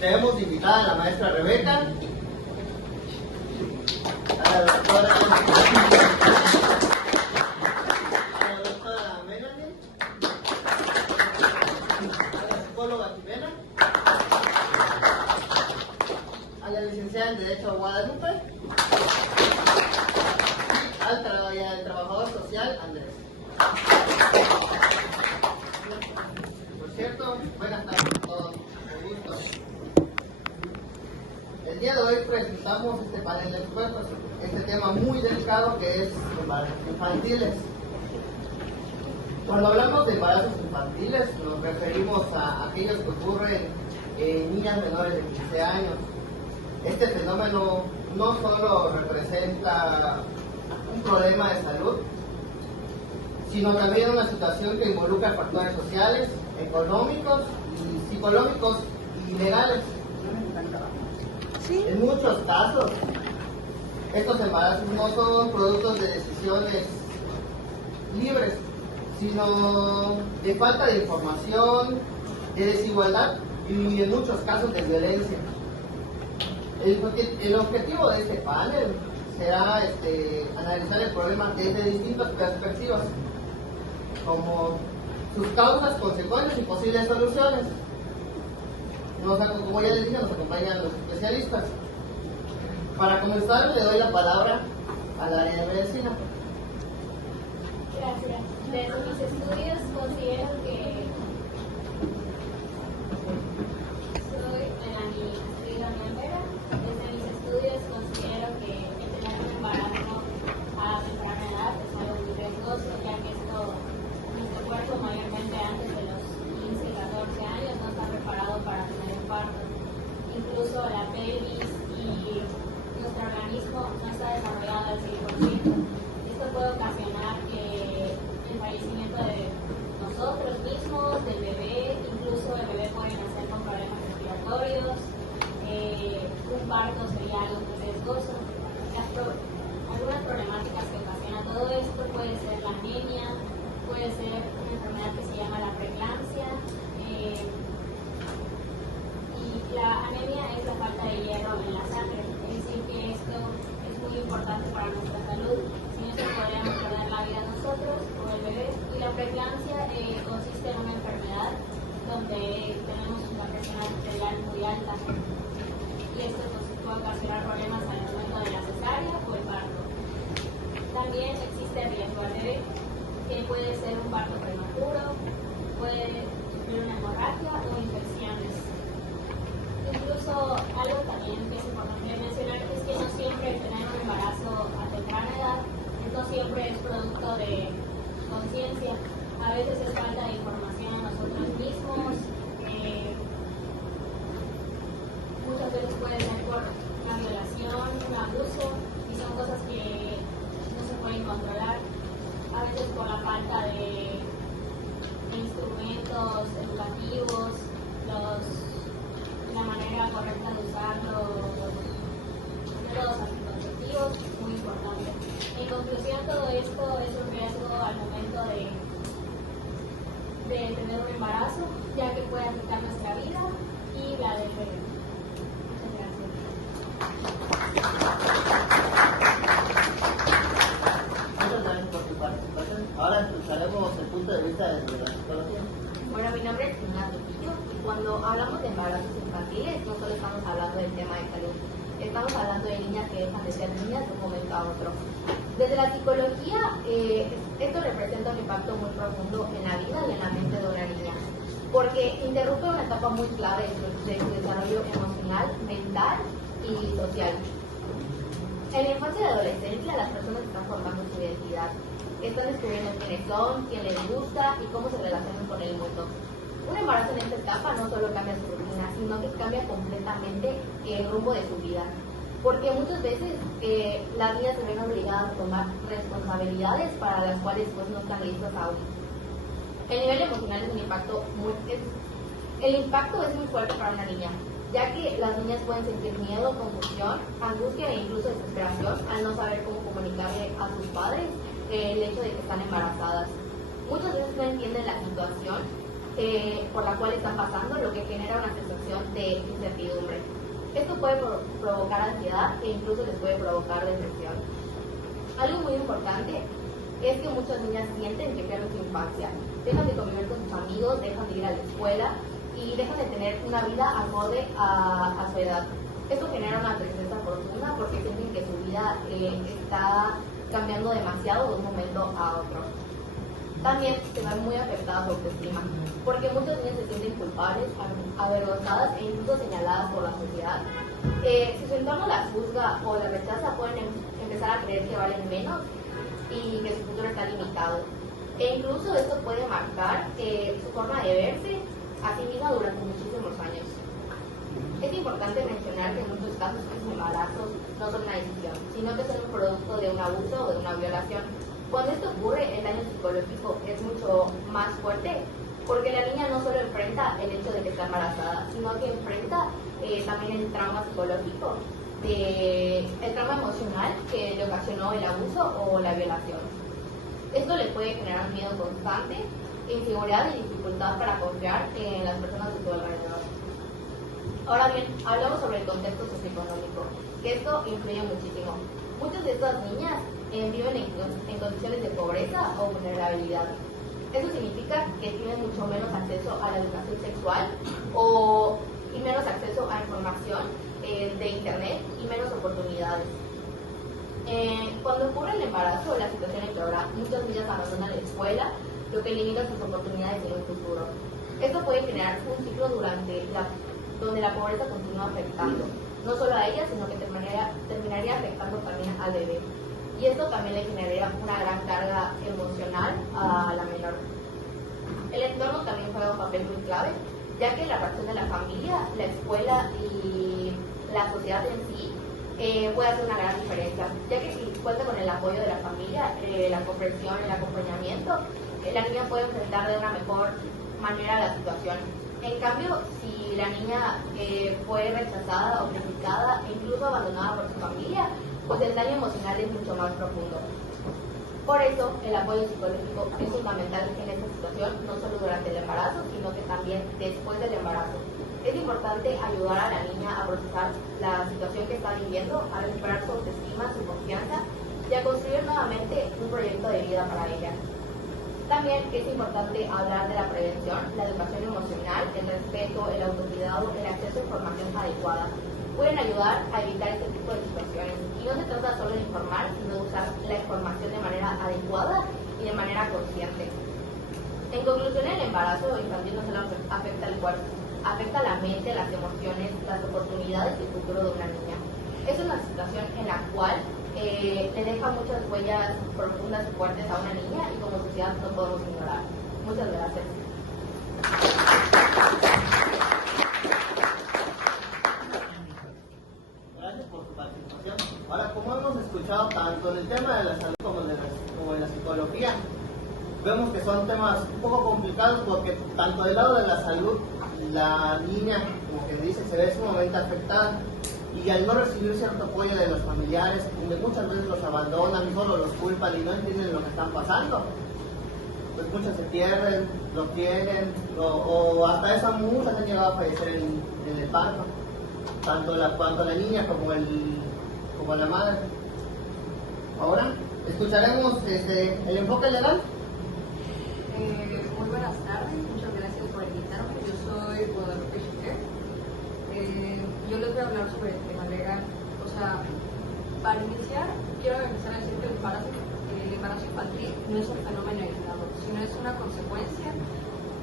Tenemos invitada a la maestra Rebeca, a la doctora Melanie, a la psicóloga Jimena, a la licenciada en Derecho Guadalupe, y al trabajador social Andrés. Por cierto, buenas tardes a todos, con gusto. El día de hoy presentamos este panel de expertos, este tema muy delicado que es embarazos infantiles. Cuando hablamos de embarazos infantiles nos referimos a aquellos que ocurren en niñas menores de 15 años. Este fenómeno no solo representa un problema de salud, sino también una situación que involucra factores sociales, económicos y psicológicos y legales. En muchos casos, estos embarazos no son productos de decisiones libres, sino de falta de información, de desigualdad y en muchos casos de violencia. El objetivo de este panel será analizar el problema desde distintas perspectivas, como sus causas, consecuencias y posibles soluciones. Como ya les dije, nos acompañan los especialistas. Para comenzar, le doy la palabra al área de medicina. Gracias. Desde mis estudios considero que soy Melanie Vera. Desde mis estudios considero que el tener un embarazo a temprana edad es algo muy riesgoso, ya que nuestro cuerpo mayormente antes de los 15 y 14 años no está preparado para tener un parto. Incluso la pelvis y nuestro organismo no está desarrollado al 100%. Esto puede ocasionar el fallecimiento de nosotros mismos, del bebé, incluso el bebé puede nacer con problemas respiratorios. Un parto sería algo muy riesgoso. Algunas problemáticas que ocasiona todo esto puede ser la anemia, puede ser una enfermedad que se llama la preeclampsia. Y la anemia es la falta de hierro en la sangre, es decir que esto es muy importante para nuestra salud. Sin esto podríamos perder la vida nosotros o el bebé. Y la preeclampsia consiste en una enfermedad donde tenemos una presión arterial muy alta. Y esto puede ocasionar problemas al momento de la cesárea o el parto. También existe riesgo al bebé, que puede ser un parto prematuro, puede sufrir una hemorragia o infecciones. Incluso algo también que es importante mencionar es que no siempre tener un embarazo a temprana edad, no siempre es producto de conciencia. A veces es falta de información a nosotros mismos. Muchas veces puede ser por una violación, un abuso, y son cosas que no se pueden controlar. A veces por la falta de instrumentos educativos, la manera correcta de usar los métodos anticonceptivos, muy importante. En conclusión, todo esto es un riesgo al momento de tener un embarazo, ya que puede afectar nuestra vida y la del bebé. Muchas gracias por su participación. Ahora escucharemos el punto de vista de la psicología. Bueno, mi nombre es Cristina Trujillo y cuando hablamos de embarazos infantiles no solo estamos hablando del tema de salud, estamos hablando de niñas que dejan de ser niñas de un momento a otro. Desde la psicología, esto representa un impacto muy profundo en la vida y en la mente de una niña, porque interrumpe una etapa muy clave de su desarrollo emocional, mental y social. En la infancia y adolescencia, las personas están formando su identidad. Están descubriendo quiénes son, quién les gusta y cómo se relacionan con el mundo. Un embarazo en esta etapa no solo cambia su rutina, sino que cambia completamente el rumbo de su vida. Porque muchas veces las niñas se ven obligadas a tomar responsabilidades para las cuales pues no están listas aún. El nivel emocional es un impacto el impacto es muy fuerte para una niña, ya que las niñas pueden sentir miedo, confusión, angustia e incluso desesperación al no saber cómo comunicarle a sus padres el hecho de que están embarazadas. Muchas veces no entienden la situación por la cual están pasando, lo que genera una sensación de incertidumbre. Esto puede provocar ansiedad e incluso les puede provocar depresión. Algo muy importante es que muchas niñas sienten que pierden su infancia, dejan de convivir con sus amigos, dejan de ir a la escuela y dejan de tener una vida acorde a su edad. Esto genera una tristeza profunda porque sienten que su vida está cambiando demasiado de un momento a otro. También se ven muy afectadas su autoestima, porque muchas niñas se sienten culpables, avergonzadas e incluso señaladas por la sociedad. Si su entorno las juzga o las rechaza, pueden empezar a creer que valen menos y que su futuro está limitado. E incluso esto puede marcar su forma de verse a sí misma durante muchísimos años. Es importante mencionar que en muchos casos los embarazos no son una decisión, sino que son un producto de un abuso o de una violación. Cuando esto ocurre, el daño psicológico es mucho más fuerte, porque la niña no solo enfrenta el hecho de que está embarazada, sino que enfrenta también el trauma psicológico, el trauma emocional que le ocasionó el abuso o la violación. Esto le puede generar un miedo constante, inseguridad y dificultad para confiar en las personas de su alrededor. Ahora bien, hablamos sobre el contexto socioeconómico, que esto influye muchísimo. Muchas de estas niñas viven en condiciones de pobreza o vulnerabilidad. Eso significa que tienen mucho menos acceso a la educación sexual y menos acceso a información de internet y menos oportunidades. Cuando ocurre el embarazo, la situación empeora. Muchas niñas abandonan la escuela, lo que limita sus oportunidades en un futuro. Esto puede generar un ciclo donde la pobreza continúa afectando, no solo a ella, sino que terminaría afectando también al bebé. Y esto también le generaría una gran carga emocional a la menor. El entorno también juega un papel muy clave, ya que la reacción de la familia, la escuela y la sociedad en sí puede hacer una gran diferencia, ya que si cuenta con el apoyo de la familia, la comprensión, el acompañamiento, la niña puede enfrentar de una mejor manera la situación. En cambio, si la niña fue rechazada o criticada e incluso abandonada por su familia, pues el daño emocional es mucho más profundo. Por eso, el apoyo psicológico es fundamental en esta situación, no solo durante el embarazo, sino que también después del embarazo. Es importante ayudar a la niña a procesar la situación que está viviendo, a recuperar su autoestima, su confianza y a construir nuevamente un proyecto de vida para ella. También es importante hablar de la prevención, la educación emocional, el respeto, el autocuidado, el acceso a información adecuada. Pueden ayudar a evitar este tipo de situaciones. Y no se trata solo de informar, sino de usar la información de manera adecuada y de manera consciente. En conclusión, el embarazo infantil no solo afecta al cuerpo, afecta la mente, las emociones, las oportunidades y el futuro de una niña. Es una situación en la cual le deja muchas huellas profundas y fuertes a una niña y como sociedad no podemos ignorar. Muchas gracias. Gracias por su participación. Ahora, como hemos escuchado tanto en el tema de la salud como en la psicología, vemos que son temas un poco complicados porque tanto del lado de la salud, la niña, como que dice, se ve sumamente afectada y al no recibir cierto apoyo de los familiares, muchas veces los abandonan, solo los culpan y no entienden lo que están pasando. Pues muchas se pierden, lo tienen, o hasta eso muchas han llegado a fallecer en el parto, tanto la niña como la madre. Ahora escucharemos el enfoque legal. Muy buenas tardes, muchas gracias por invitarme. Yo soy Guadalupe Chiquer. Yo les voy a hablar sobre el tema legal. O sea, para iniciar, quiero empezar a decir que el embarazo infantil no es un fenómeno aislado, sino es una consecuencia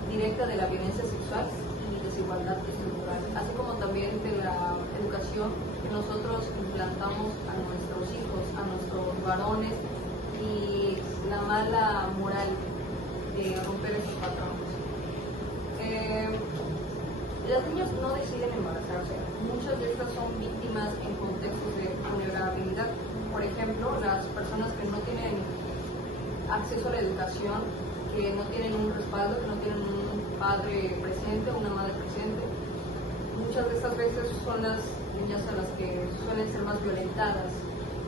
directa de la violencia sexual y desigualdad estructural, así como también de la educación que nosotros implantamos a nuestros hijos, a nuestros varones, y la mala moral de romper esos patrones. Las niñas no deciden embarazarse. Muchas de estas son víctimas en contextos de vulnerabilidad. Por ejemplo, las personas que no tienen acceso a la educación, que no tienen un respaldo, que no tienen un padre presente, una madre presente. Muchas de estas veces son las niñas a las que suelen ser más violentadas.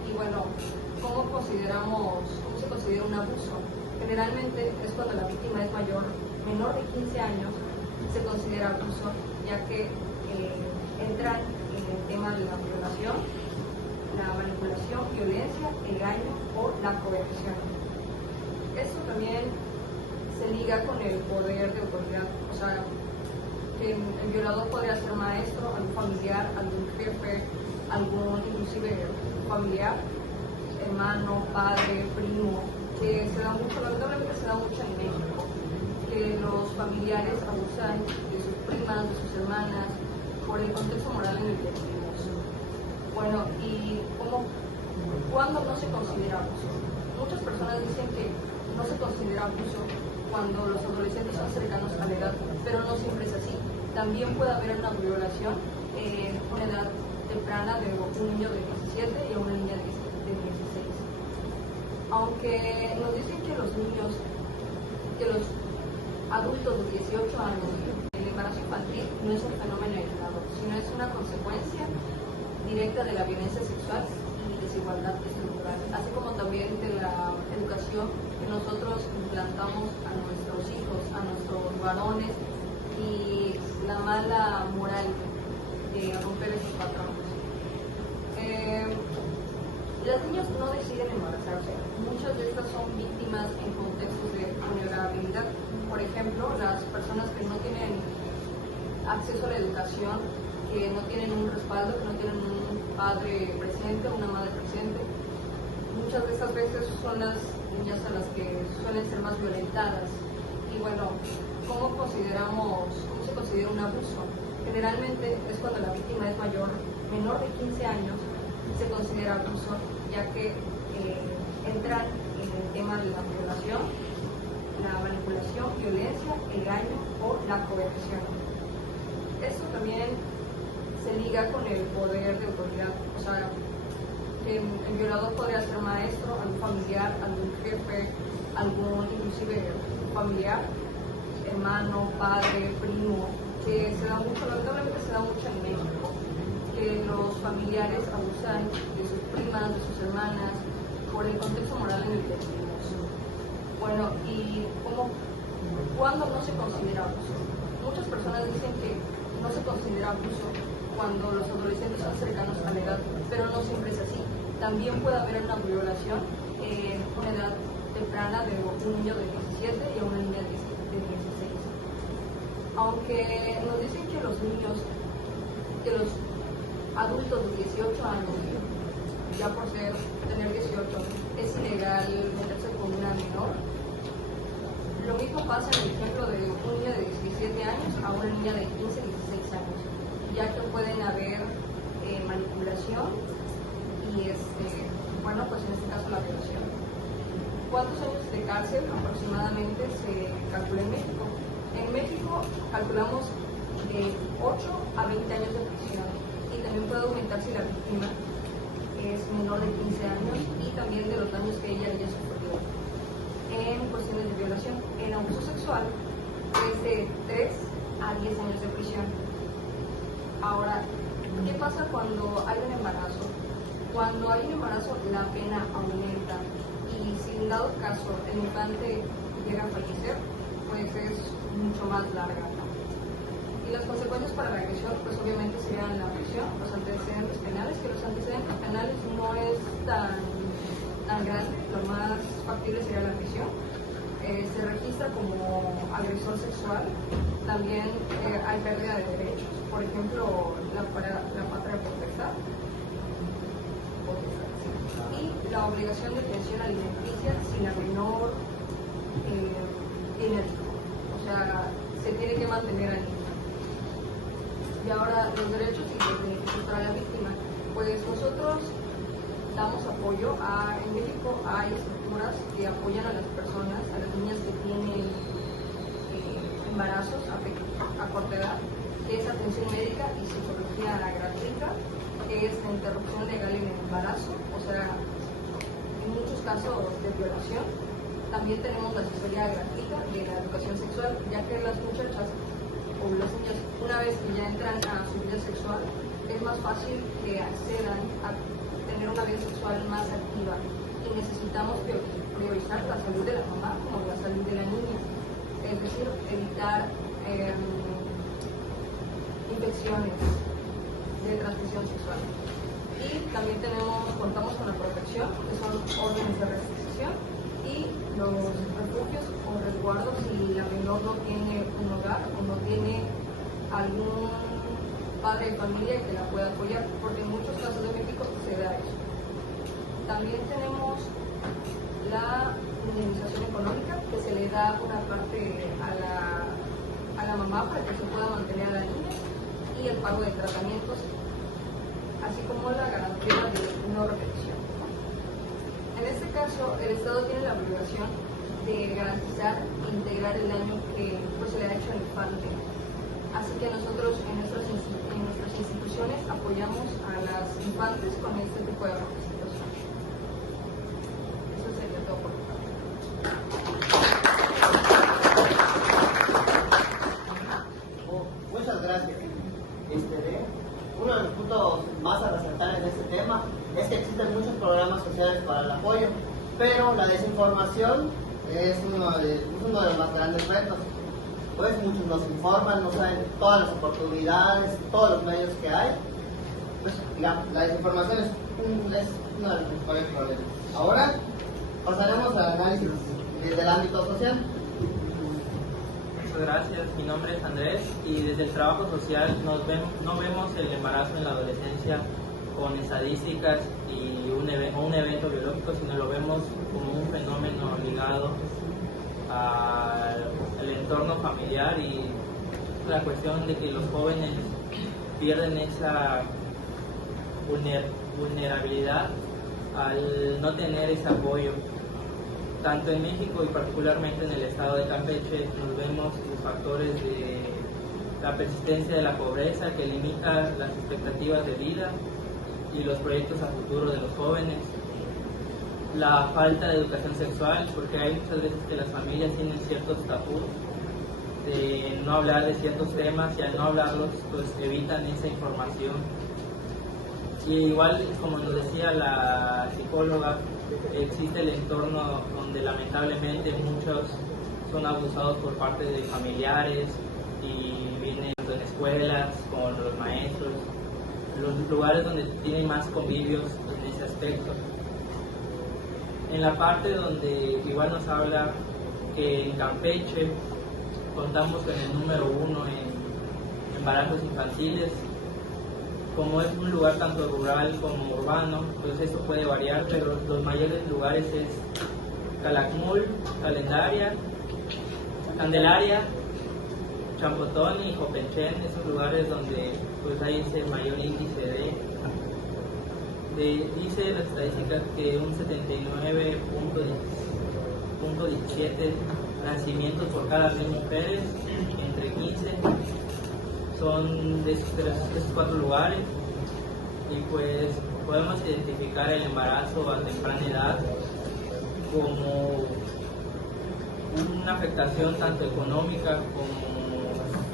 Y bueno, ¿cómo se considera un abuso? Generalmente es cuando la víctima es menor de 15 años, se considera abuso, ya que entran en el tema de la violación, la manipulación, violencia, engaño o la coerción. Esto también se liga con el poder de autoridad, o sea, que el violador podría ser maestro, algún familiar, algún jefe, algún inclusive familiar, hermano, padre, primo, que se da mucho, lamentablemente se da mucho en México, que los familiares abusan de sus primas, de sus hermanas, por el contexto moral en el que vivimos. Bueno, ¿y cuándo no se considera abuso? Muchas personas dicen que no se considera abuso cuando los adolescentes son cercanos a la edad, pero no siempre es así. También puede haber una violación en una edad temprana de un niño de 17 y a una niña de 16. Aunque nos dicen que los adultos de 18 años, el embarazo infantil no es un fenómeno aislado, sino es una consecuencia directa de la violencia sexual y desigualdad estructural, así como también de la educación que nosotros implantamos a nuestros hijos, a nuestros varones, y la mala moral de romper esos patrones. Las niñas no deciden embarazarse, muchas de estas son víctimas en contextos de vulnerabilidad. Por ejemplo, las personas que no tienen acceso a la educación, que no tienen un respaldo, que no tienen un padre presente, una madre presente. Muchas de estas veces son las niñas a las que suelen ser más violentadas. Y bueno, ¿cómo se considera un abuso? Generalmente es cuando la víctima es menor de 15 años, se considera abuso, ya que entran en el tema de la violación, la manipulación, violencia, engaño o la coerción. Esto también se liga con el poder de autoridad, o sea, que el violador podría ser maestro, algún familiar, algún jefe, algún inclusive familiar, hermano, padre, primo, que se da mucho, lamentablemente se da mucho en México, que los familiares abusan de sus primas, de sus hermanas, por el contexto moral en el que vivimos. Bueno, ¿y cuándo no se considera abuso? Muchas personas dicen que no se considera abuso cuando los adolescentes son cercanos a la edad, pero no siempre es así. También puede haber una violación en una edad temprana de un niño de 17 y a una niña de 16. Aunque nos dicen que los adultos de 18 años, ya por tener 18, es ilegal meterse con una menor, lo mismo pasa en el ejemplo de un niño de 17 años a una niña de 15, 16 años, ya que pueden haber manipulación y, bueno, pues en este caso la violación. ¿Cuántos años de cárcel aproximadamente se calcula en México? En México calculamos de 8 a 20 años de prisión, y también puede aumentar si la víctima es menor de 15 años y también de los daños que ella haya sufrido. En cuestiones de violación, en abuso sexual es de 3 a 10 años de prisión. Ahora, ¿qué pasa cuando hay un embarazo? Cuando hay un embarazo, la pena aumenta, y si en dado caso el infante llega a fallecer, pues es mucho más larga. Y las consecuencias para la agresión, pues obviamente serían la prisión, los antecedentes penales, que los antecedentes penales no es tan grande, lo más factible sería la prisión. Se registra como agresor sexual, también hay pérdida de derechos, por ejemplo, la patria potestad, y la obligación de pensión alimenticia si la menor tiene hijo, o sea, se tiene que mantener al niño. Y ahora los derechos y los beneficios para la víctima, pues nosotros damos apoyo en México hay estructuras que apoyan a las personas, a las niñas que tienen embarazos a corta edad, que es atención médica y psicología gratuita, que es la interrupción legal en el embarazo, o sea, en muchos casos de violación. También tenemos la asesoría gratuita de la educación sexual, ya que las muchachas o los niños, una vez que ya entran a su vida sexual, es más fácil que accedan a tener una vida sexual más activa, y necesitamos priorizar la salud de la mamá como decir, evitar infecciones de transmisión sexual. Y también contamos con la protección, que son órdenes de restricción, y los refugios o resguardos si la menor no tiene un hogar o no tiene algún padre de familia que la pueda apoyar, porque en muchos casos de México se da eso. También tenemos la indemnización económica, que se le da una parte a la mamá para que se pueda mantener a la niña, y el pago de tratamientos, así como la garantía de no repetición. En este caso, el Estado tiene la obligación de garantizar e integrar el daño que se le ha hecho al infante. Así que nosotros en nuestras instituciones apoyamos a las infantes con este tipo de capacitación. Eso sería todo por mi parte. Muchas gracias. Uno de los puntos más a resaltar en este tema es que existen muchos programas sociales para el apoyo, pero la desinformación es uno de los más grandes retos. Pues muchos nos informan, no saben todas las oportunidades, todos los medios que hay. Pues la desinformación es uno de los principales problemas. Ahora pasaremos al análisis desde el ámbito social. Muchas gracias, mi nombre es Andrés y desde el trabajo social no vemos el embarazo en la adolescencia con estadísticas y un evento biológico, sino lo vemos como un fenómeno ligado al entorno familiar y la cuestión de que los jóvenes pierden esa vulnerabilidad al no tener ese apoyo. Tanto en México y particularmente en el estado de Campeche nos vemos los factores de la persistencia de la pobreza que limita las expectativas de vida y los proyectos a futuro de los jóvenes, la falta de educación sexual, porque hay muchas veces que las familias tienen ciertos tabús de no hablar de ciertos temas y al no hablarlos pues evitan esa información. Y igual, como nos decía la psicóloga, existe el entorno donde lamentablemente muchos son abusados por parte de familiares y vienen en escuelas con los maestros, los lugares donde tienen más convivios en ese aspecto. En la parte donde igual nos habla que en Campeche contamos con el número 1 en embarazos infantiles. Como es un lugar tanto rural como urbano, pues eso puede variar, pero los mayores lugares es Calakmul, Candelaria, Champotón y Jopenchen, esos lugares donde pues hay ese mayor índice dice las estadísticas que un 79.17 nacimientos por cada 100 mujeres, entre 15 son de esos 4 lugares, y pues podemos identificar el embarazo a temprana edad como una afectación tanto económica como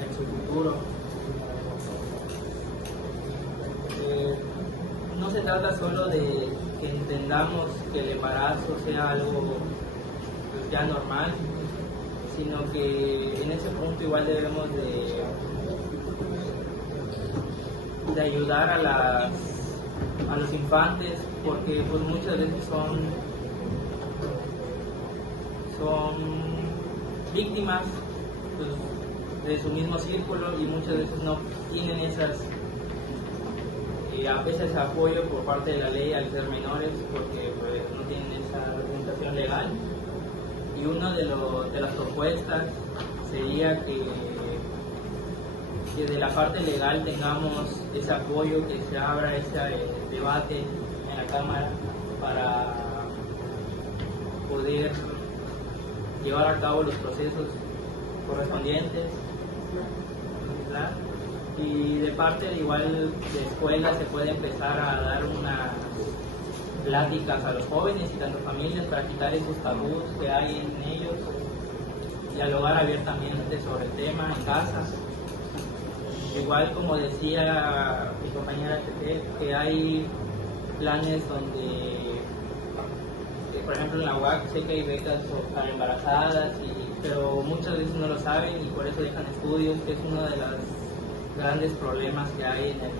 en su futuro. No se trata solo de que entendamos que el embarazo sea algo pues, ya normal, sino que en ese punto igual debemos de ayudar a los infantes, porque pues muchas veces son víctimas pues, de su mismo círculo y muchas veces no tienen a veces apoyo por parte de la ley al ser menores, porque pues, no tienen esa representación legal. Y una de las propuestas sería que de la parte legal tengamos ese apoyo, que se abra ese debate en la Cámara para poder llevar a cabo los procesos correspondientes, ¿verdad? Y de parte igual de escuela se puede empezar a dar unas pláticas a los jóvenes y tanto familias para quitar esos tabús que hay en ellos, dialogar abiertamente sobre el tema en casa. Igual como decía mi compañera Chetel, que hay planes donde por ejemplo en la UAC sé que hay becas para embarazadas, pero muchas veces no lo saben y por eso dejan estudios, que es uno de los grandes problemas que hay en el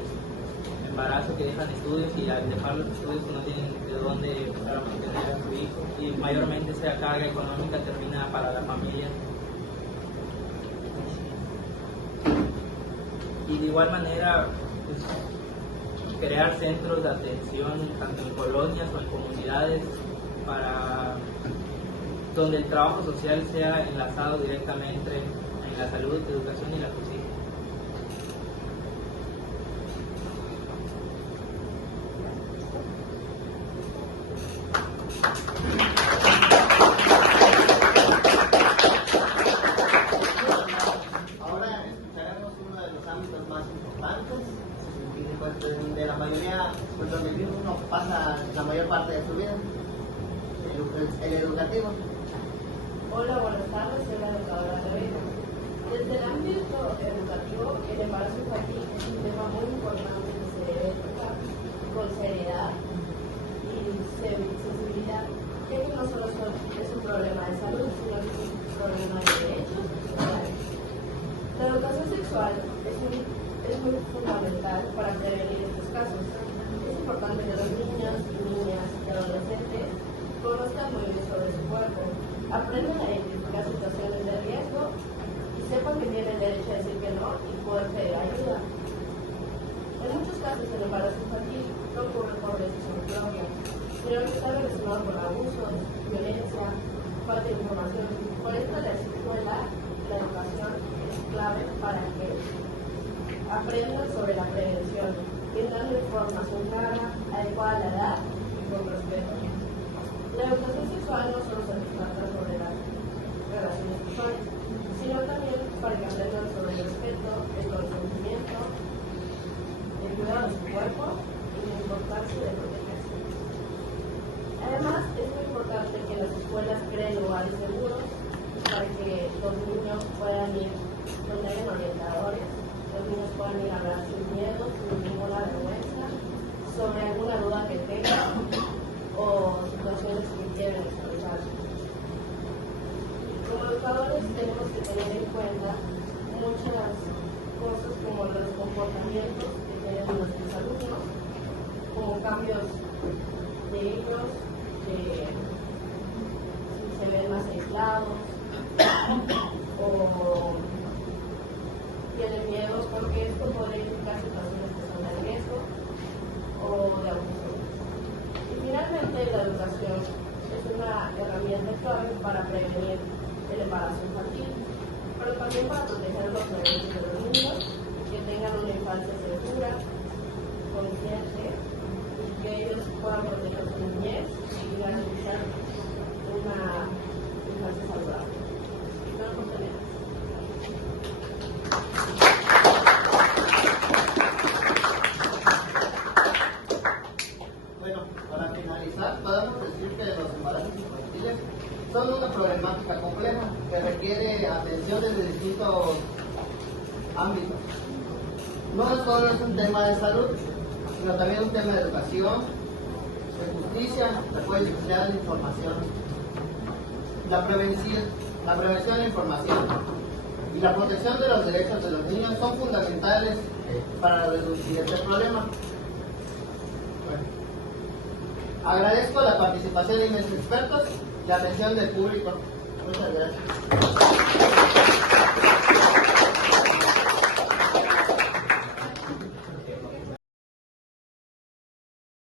embarazo, que dejan estudios y al dejar los estudios no tienen de dónde para mantener a su hijo y mayormente esa carga económica termina para la familia. Y de igual manera, pues, crear centros de atención tanto en colonias o en comunidades para donde el trabajo social sea enlazado directamente en la salud, educación y la justicia. Ahora escucharemos uno de los ámbitos más importantes y pues, de la mayoría, pues donde uno pasa la mayor parte de su vida, el educativo. Hola, buenas tardes, soy la educadora Rebeca. Desde el ámbito educativo, el embarazo infantil es un tema muy importante que se debe tratar con seriedad y sensibilidad, ya que no solo es un problema de salud, sino que es un problema de derechos sociales. La educación sexual es muy fundamental para prevenir estos casos. Es importante que los niños y niñas y adolescentes conozcan muy bien sobre su cuerpo, aprendan a identificar situaciones de riesgo y sepan que tienen derecho a decir que no y poder pedir ayuda. En muchos casos el embarazo infantil no ocurre por decisión propia, sino que está relacionado con abusos, violencia, falta de información. Por esto la escuela, la educación es clave para que aprendan sobre la prevención, brindando información clara, adecuada a la edad y con respeto. La educación sexual no solo se trata sobre las relaciones sexuales, sino también para que aprendan sobre el respeto, el consentimiento, el cuidado de su cuerpo y la importancia de protegerse. Además, es muy importante que las escuelas creen lugares seguros para que los niños puedan ir donde hay orientadores, los niños puedan ir a hablar sin miedo, sin ninguna vergüenza, sobre alguna duda que tengan o situaciones que quieren expresar. Como educadores tenemos que tener en cuenta muchas cosas como los comportamientos que tienen nuestros alumnos, como cambios de ellos, que si se ven más aislados o tienen miedo, porque esto podría implicar situaciones que son de riesgo o de abuso. Y finalmente, la educación es una herramienta clave para prevenir el embarazo infantil, pero también para proteger los derechos de los niños, que tengan una infancia segura, consciente, y que ellos puedan proteger su niñez y garantizar una infancia saludable. No oportunidades. Bueno, para finalizar, podemos decir que los embarazos infantiles son una problemática compleja que requiere atención desde distintos ámbitos. No solo es un tema de salud, sino también un tema de educación, de justicia, de apoyo social, de información. La prevención de la información y la protección de los derechos de los niños son fundamentales para reducir este problema. Bueno, agradezco la participación de mis expertos y la atención del público. Muchas gracias.